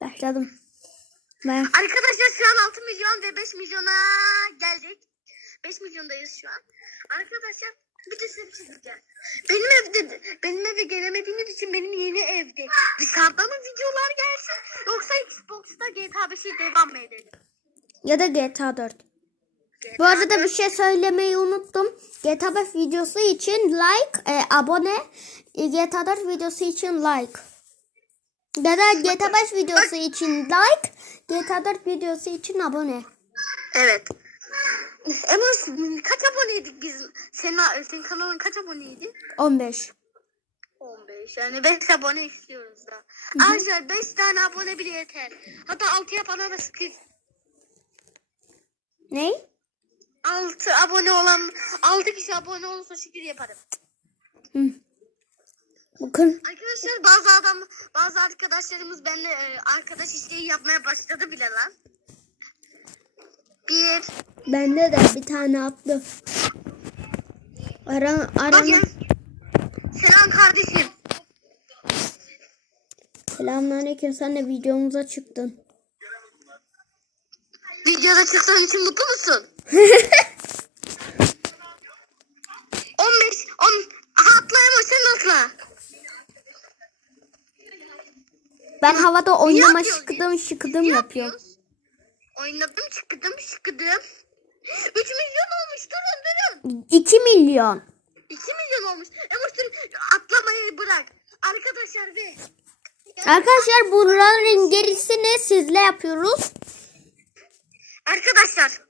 Başladım. Ben Arkadaşlar şu an 6 milyon ve 5 milyona geldik. 5 milyondayız şu an. Arkadaşlar bir de size bir şey. Benim evde, benim eve gelemediğiniz için benim yeni evde dışarıda mı videolar gelsin yoksa Xbox'ta GTA 5'i devam mı edelim? ya da GTA 4. GTA Bu arada bir 4 şey söylemeyi unuttum. GTA 5 videosu için like, e, abone. E, GTA 4 videosu için like. Da GTA 5 videosu için like. GTA 4 videosu için abone. Evet. Emos kaç aboneydik biz? Senin, senin kanalın kaç aboneydi? 15. 15. Yani 5 abone istiyoruz da. Ayrıca 5 tane abone bile yeter. Hatta 6'ya bana da şükür. Ne? 6 abone olan 6 kişi abone olursa şükür yaparım. Hı. Bakın. Arkadaşlar bazı adam bazı arkadaşlarımız benimle e, arkadaş işliği yapmaya başladı bile lan. Bir Bende de bir tane attı. Ara, ara. Selam kardeşim. Selamünaleyküm. Sen de videomuza çıktın. Videoda çıktığın için mutlu musun? 15 10 Aha atlayamam sen atla. Ben havada oynama yapıyorsun? şıkıdım şıkıdım yapıyorum. yapıyoruz? Oynadım çıktım çıktım. 3 milyon olmuş durun durun. 2 milyon. 2 milyon olmuş. Ama dur atlamayı bırak. Arkadaşlar ve Arkadaşlar bunların gerisini sizle yapıyoruz. Arkadaşlar.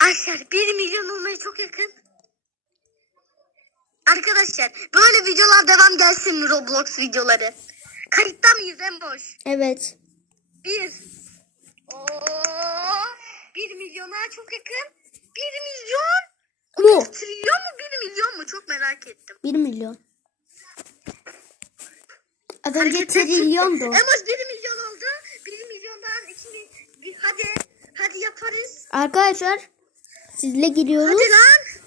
Arkadaşlar 1 milyon olmaya çok yakın. Arkadaşlar böyle videolar devam gelsin mi Roblox videoları? Kayıtta mıyız en boş? Evet. 1. Oo, 1 milyona çok yakın. 1 milyon. Bu. Trilyon mu 1 milyon mu çok merak ettim. 1 milyon. Az önce Hareketler trilyondu. çıktı. Boş 1 milyon oldu. 1 milyondan 2 milyon. Hadi. Hadi yaparız. Arkadaşlar sizle giriyoruz. Hadi lan.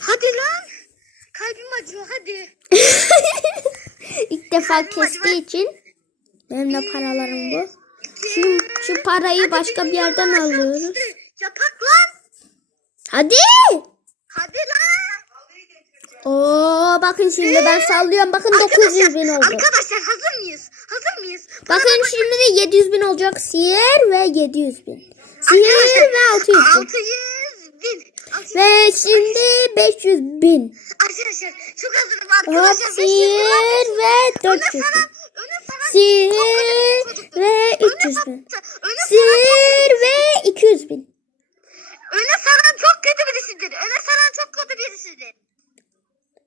Hadi lan. Kalbim acıyor hadi. İlk defa kestiği için benim de paralarım bu. Şu, şu parayı başka bir yerden alıyoruz. Yapak lan. Hadi. Hadi lan. Oo bakın şimdi ben sallıyorum. Bakın 900 bin oldu. Arkadaşlar hazır mıyız? Hazır mıyız? Bakın şimdi de 700 bin olacak. Sihir ve 700 bin. Sihir ve 600 bin. 600 bin. 600 Ve şimdi 500 bin. Arkadaşlar çok hazırım Hop arkadaşlar. 500 bin. sihir ve Öne 400 bin. Sihir ve 300 bin. Sihir ve 200 bin. öne saran çok kötü birisidir. Öne saran çok kötü birisidir.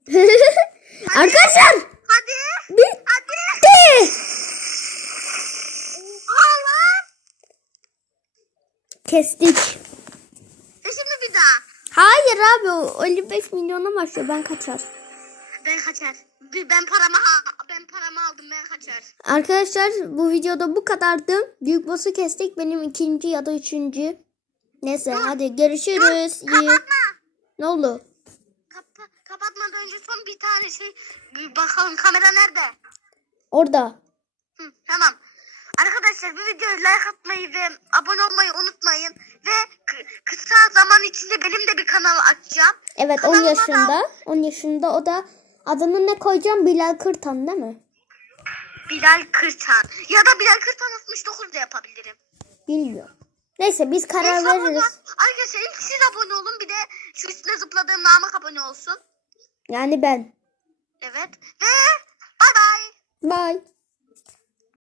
Arkadaşlar. Hadi. Bir. Hadi. Lan. Kestik. E şimdi bir daha. Hayır abi o 55 milyona başlıyor ben kaçar. Ben kaçar. Ben paramı ben paramı aldım ben kaçar. Arkadaşlar bu videoda bu kadardı. Büyük boss'u kestik benim ikinci ya da üçüncü. Neyse hadi görüşürüz. İyi. Kapatma. Ne oldu? Kapa kapatmadan önce son bir tane şey bir bakalım kamera nerede? Orada. Hı, tamam. Arkadaşlar bu videoya like atmayı ve abone olmayı unutmayın. Ve kı- kısa zaman içinde benim de bir kanal açacağım. Evet 10 Kanalıma da- yaşında. 10 yaşında o da adını ne koyacağım? Bilal Kırtan değil mi? Bilal Kırtan. Ya da Bilal Kırtan 69 da yapabilirim. Bilmiyorum. Neyse biz karar abone- veririz. Arkadaşlar ilk siz abone olun. Bir de şu üstüne zıpladığım Namık abone olsun. Yani ben. Evet. Ve bay bay. Bye.